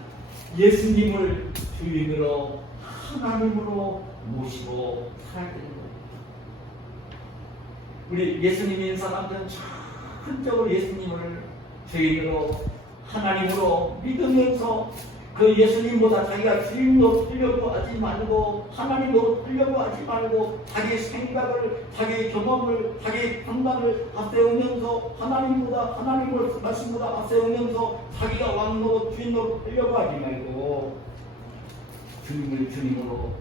예수님을 주인으로 하나님으로 모시고 살아야 되는 거예요. 우리 예수님 있는 사람들은 전적으로 예수님을 주인으로 하나님으로 믿으면서 그 예수님보다 자기가 주인으로 쓰려고 하지 말고 하나님으로 쓰려고 하지 말고 자기 생각을 자기 경험을 자기 판단을 앞세우면서 하나님보다 하나님을 말씀보다 앞세우면서 자기가 왕으로 주인으로 쓰려고 하지 말고 주님을 주님으로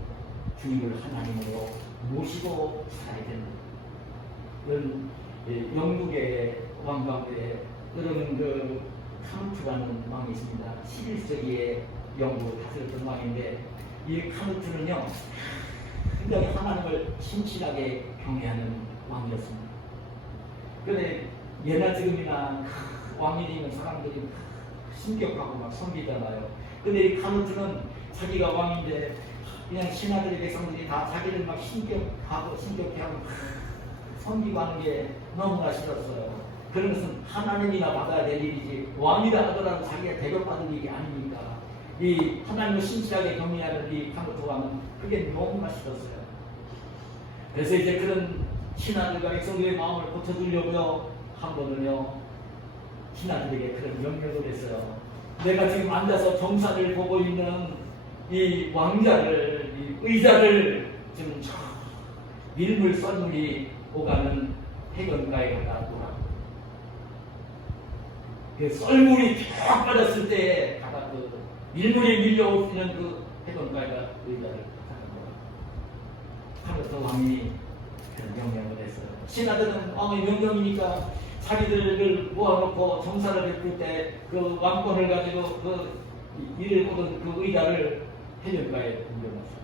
주님을 하나님으로 모시고 살아야 된다. 그런 영국의 왕 가운데 그런 그 카누트라는 왕이 있습니다. 11세기에 영국을 다스렸던 왕인데 이 카누트는요 굉장히 하나님을 신실하게 경외하는 왕이었습니다. 그런데 옛날 지금이나 왕이 되는 사람들이 신격하고 막 섬기잖아요. 근데 이 카누트는 자기가 왕인데 그냥 신하들의 백성들이 다 자기를 막 신격하고 섬기고 하는 게 너무나 싫었어요. 그런 것은 하나님이나 받아야 될 일이지 왕이라 하더라도 자기가 대접받을 일이 아닙니까? 이 하나님을 신실하게 경외하는 이 카누트 왕은 그게 너무나 싫었어요. 그래서 이제 그런 신하들과 백성들의 마음을 고쳐주려고요 한 번은요 신하들에게 그런 명령을 했어요. 내가 지금 앉아서 정사를 보고 있는 이 왕자를 이 의자를 지금 밀물 썰물이 오가는 해변가에 가다 놓으라고. 그 썰물이 쫙 빠졌을 때 가다 그 밀물이 밀려오는 그 해변가에가 의자를 갖다 놓으라고. 카누트 왕이 그런 명령을 했어요. 신하들은 왕의 명령이니까 자기들을 모아놓고 정사를 베풀 때 그 왕권을 가지고 그 일을 보던 그 의자를 해변가에 옮겨놨어요.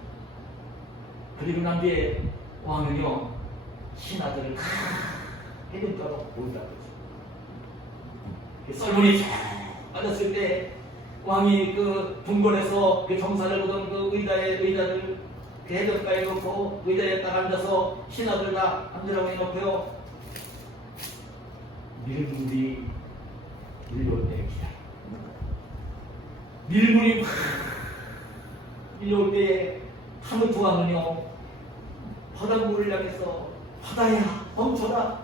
그리고 난 뒤에 왕은요 신하들을 해변가로 모으라고 했어요. 썰물이 쫙 빠졌을 때 왕이 그 궁궐에서 그 정사를 보던 그 의자를 그 해변가에 놓고 의자에 딱 앉아서 신하들 다 앉으라고 해놓고요 밀물이 밀려올 때 기다려. 밀물이 확 밀려올 때에 카누트 왕은요 바닷물을 향해서 바다야 멈춰라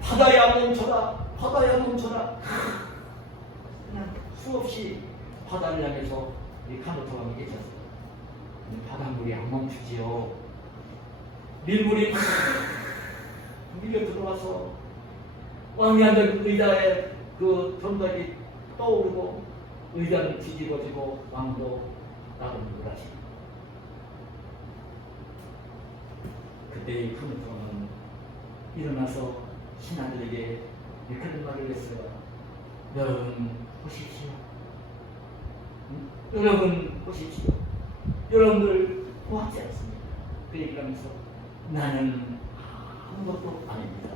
바다야 멈춰라 바다야 멈춰라 그냥 수없이 바다를 향해서 이 카누트 왕이 외쳤어요. 바닷물이 안 멈추지요. 밀물이 막 밀려 들어와서 왕이 앉은 의자에 그 전달이 떠오르고 의자는 뒤집어지고 왕도 나를 놀라시. 그때 크루토는 일어나서 신하들에게 그런 말을 했어요. 여러분 보십시오. 여러분 보십시오. 여러분들 보았지 않습니까? 그 얘기하면서 나는 아무것도 아닙니다.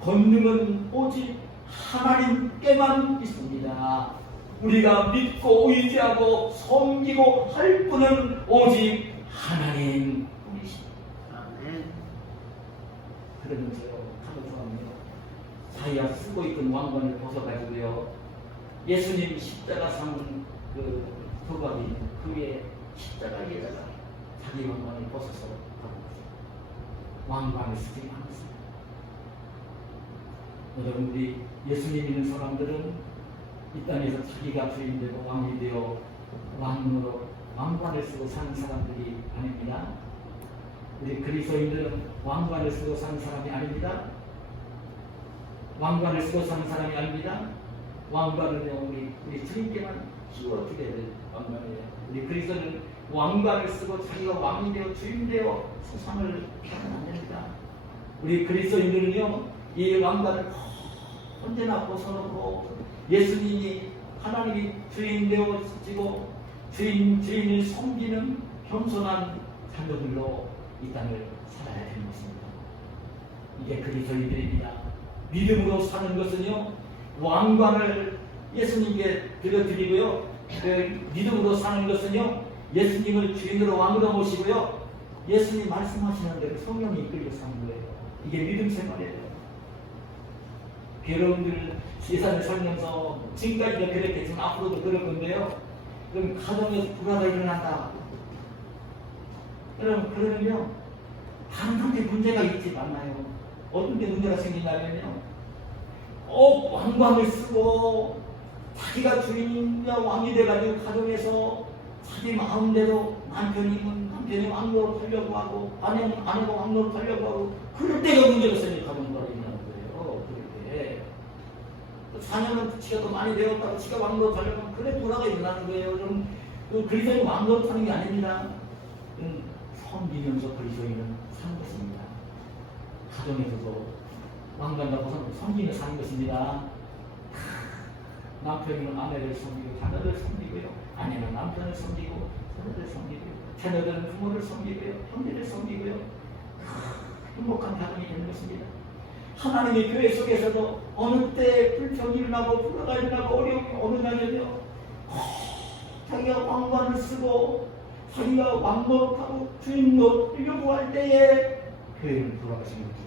권능은 오직 하나님께만 있습니다. 우리가 믿고 의지하고 섬기고 할 분은 오직 하나님 분이십니다. 그러면서요, 카노토는요, 자기가 쓰고 있던 왕관을 벗어가지고요, 예수님 십자가상 그 도박이 그 위에 십자가에다가 자기 왕관을 벗어서 가고 있어요. 왕관을 쓰지 않았습니다. 여러분, 우리 예수님 믿는 사람들은 이 땅에서 자기가 주인 되고 왕이 되어 왕으로 왕관을 쓰고 사는 사람들이 아닙니다. 우리 그리스도인들은 왕관을 쓰고 사는 사람이 아닙니다. 왕관을 쓰고 사는 사람이 아닙니다. 왕관은요, 우리 주님께만 씌워주게 될 왕관이에요. 우리 그리스도는 왕관을 쓰고 자기가 왕이 되어 주인 되어 세상을 펴면 안 됩니다. 우리 그리스도인들은요, 이 왕관을 언제나 벗어놓고 예수님이 하나님이 주인 되어지고 주인을 섬기는 겸손한 자녀들로 이 땅을 살아야 되는 것입니다. 이게 그리스도인들입니다. 믿음으로 사는 것은요, 왕관을 예수님께 드려드리고요, 믿음으로 사는 것은요, 예수님을 주인으로 왕으로 모시고요, 예수님 말씀하시는 대로 성령이 이끌려 사는 거예요. 이게 믿음 생활이에요. 여러분들 세상을 살면서 지금까지도 그랬겠지만 앞으로도 그럴 건데요, 그럼 가정에서 불화가 일어난다. 여러분, 그러면요, 다른 데 문제가 있지 않나요? 어떤 데 문제가 생긴다면요, 왕관을 쓰고 자기가 주인이야 왕이 돼가지고 가정에서 자기 마음대로 남편이 왕노로 하려고 하고 아내가 왕노로 하려고 하고 그럴 때가 문제가 생겨 가정과 있는 거예요. 그렇게 자녀는 지가 더 많이 배웠다고 지가 왕노로 하려고 하면 그래 불화가 일어나는 거예요. 그럼 그리스도인이 왕노로 하는 게 아닙니다. 섬기면서 그리스도인은 사는 것입니다. 가정에서도 왕관과 벗어나고 섬기며 사는 것입니다. 남편은 아내를 섬기고 자녀를 섬기고요, 아내는 남편을 섬기고 자녀를 섬기고요, 자녀들은 부모를 섬기고요, 형제를 섬기고요, 행복한 가정이 되는 것입니다. 하나님의 교회 속에서도 어느 때 불평이 일어나고 불화가 일어나고 어려움이 어느 날에요, 자기가 왕관을 쓰고 자기가 왕노릇하고 주인노릇 하려고 할 때에 교회는 불화가 생깁니다.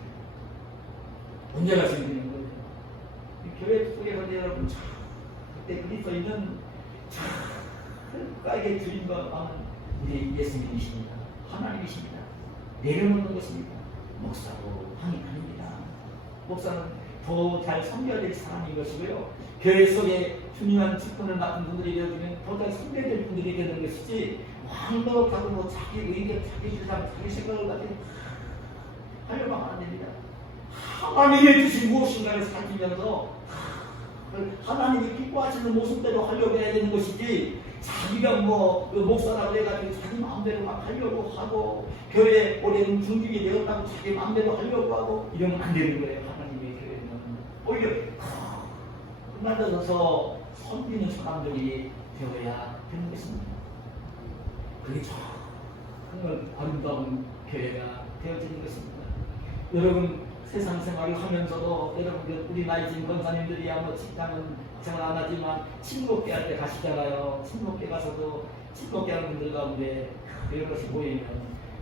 문제가 생기는 거예요. 교회 속에서 여러분 그때 그리스도인은 끝까지 주인과 왕은 우리 예수님이십니다. 하나님이십니다. 내려놓는 것입니다. 목사도 왕이 아닙니다. 목사는 더 잘 섬겨야 될 사람인 것이고요, 교회 속에 중요한 직분을 맡은 분들이 되어주면 더 잘 섬겨야 될 분들이 되는 것이지, 왕노릇하고 뭐 자기 의견, 자기 주장, 자기 생각을 가지고 하려고 하면 안 됩니다. 하나님의 뜻이 무엇인가를 살피면서 하나님이 기뻐하시는 모습대로 하려고 해야 되는 것이지, 자기가 목사라고 해가지고 자기 마음대로 막 하려고 하고 교회 올해는 중직이 되었다고 자기 마음대로 하려고 하고 이러면 안 되는 거예요. 하나님의 교회는 오히려 끝나서 섬기는 사람들이 되어야 되는 것입니다. 그게 정말 아름다운 교회가 되어지는 것입니다. 여러분, 세상 생활을 하면서도 여러분 우리 나이 진 권사님들이야 뭐 직장은 생활 안 하지만 친목회 할 때 가시잖아요. 친목회 가서도 친목회 하는 분들 가운데 이런 것이 보이면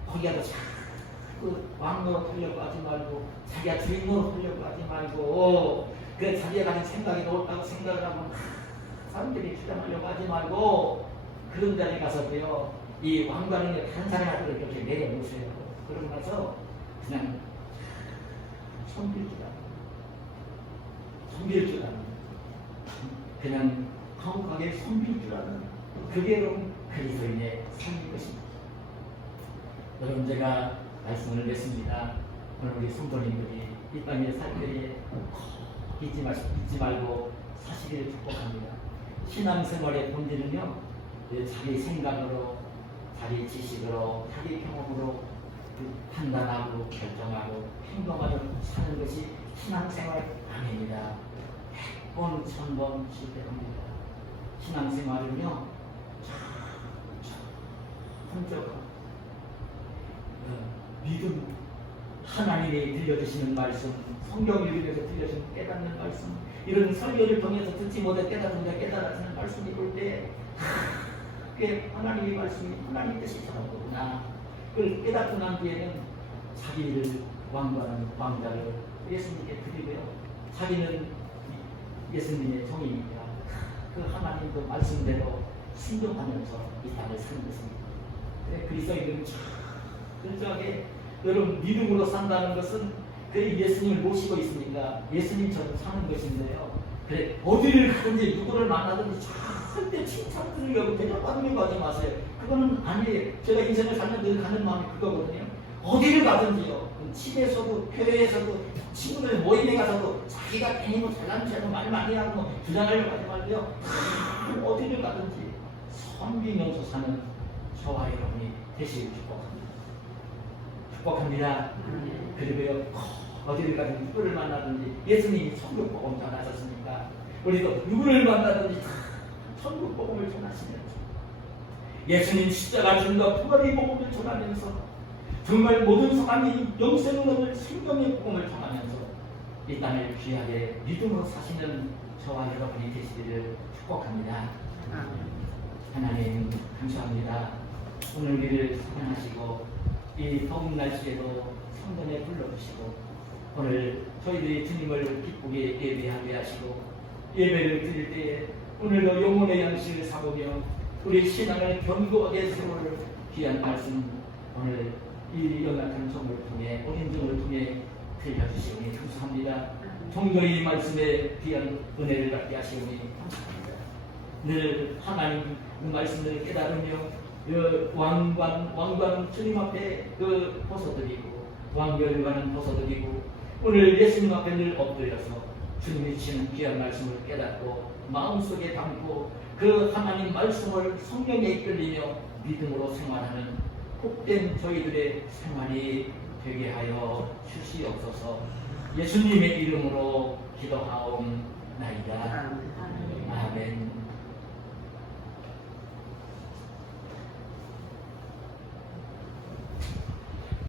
거기 가서 자꾸 왕노릇 하려고 하지 말고 자기가 주인노릇 하려고 하지 말고 그 자기가 가진 생각이 옳다고 생각을 하면 사람들이 주장하려고 하지 말고 그런 자리에 가서도요, 이 왕관을 다른 사람한테 이렇게 내려놓으세요. 그러고 나서 그냥 섬길 줄 아는, 그냥 화목하게 섬길 줄 아는, 그게 그리스도인의 삶인 것입니다. 여러분, 제가 말씀을 냈습니다. 오늘 우리 성도님들이 이 땅에 살 때에 잊지 말고 사시기를 축복합니다. 신앙생활의 본질은요, 자기 생각으로, 자기 지식으로, 자기 경험으로 판단하고 결정하고 행동하는 사는 것이 신앙생활 아닙니다. 100번, 1000번 실패합니다. 신앙생활은요, 혼자가 믿음, 하나님이 들려주시는 말씀, 성경 읽으면서 들려주시는 깨닫는 말씀, 이런 설교를 통해서 듣지 못해 깨닫는데 깨달아지는 말씀이 올 때, 그게 하나님의 말씀이 하나님 뜻이 저런 거구나. 그걸 깨닫고 난 뒤에는 자기를 왕관하는 왕자를 예수님께 드리고요. 자기는 예수님의 종입니다. 그 하나님도 말씀대로 순종하면서 이 땅을 사는 것입니다. 그래, 그리스도인들은 철저하게 여러분 믿음으로 산다는 것은 그 예수님을 모시고 있으니까 예수님처럼 사는 것인데요. 그래, 어디를 가든지 누구를 만나든지 절대 칭찬 들으려고 대접받으려고 하지 마세요. 그거는 아니에요. 제가 인생을 살면서 가는 마음이 그거거든요. 어디를 가든지요. 집에서도 교회에서도 친구들 모임에 가서도 자기가 괜히 뭐 잘난 체로 말 많이 하고 뭐 주장하려고 하지 말고요. 어디를 가든지 섬기면서 사는 저와 여러분이 되시길 축복합니다. 축복합니다. 그리고요, 어디를 가든지 누구를 만나든지 예수님이 천국복음 전하셨으니까 우리도 누구를 만나든지 천국복음을 전하시면서 예수님 십자가 죽음과 부활의 복음을 전하면서 정말 모든 사람이 영생을 얻을 생명의 복음을 전하면서 이 땅을 귀하게 믿음으로 사시는 저와 여러분이 되시기를 축복합니다. 하나님 감사합니다. 오늘 우리를 사랑하시고 이 더운 날씨에도 성전에 불러주시고 오늘 저희들이 주님을 기쁘게 예배하게 하시고 예배를 드릴 때에 오늘도 영혼의 양식을 사보며 우리 신앙을 견고하게 세울 귀한 말씀 오늘 이 연락한 종을 통해 어린 종을 통해 들려주시니 감사합니다. 종교의 말씀에 귀한 은혜를 받게 하시니 감사합니다. 늘 하나님 그 말씀을 깨달으며 왕관 주님 앞에 그 벗어드리고 왕결과는 벗어드리고 오늘 예수님 앞에 늘 엎드려서 주님이 주시는 귀한 말씀을 깨닫고 마음속에 담고 그 하나님 말씀을 성령에 이끌리며 믿음으로 생활하는 복된 저희들의 생활이 되게 하여 주시옵소서. 예수님의 이름으로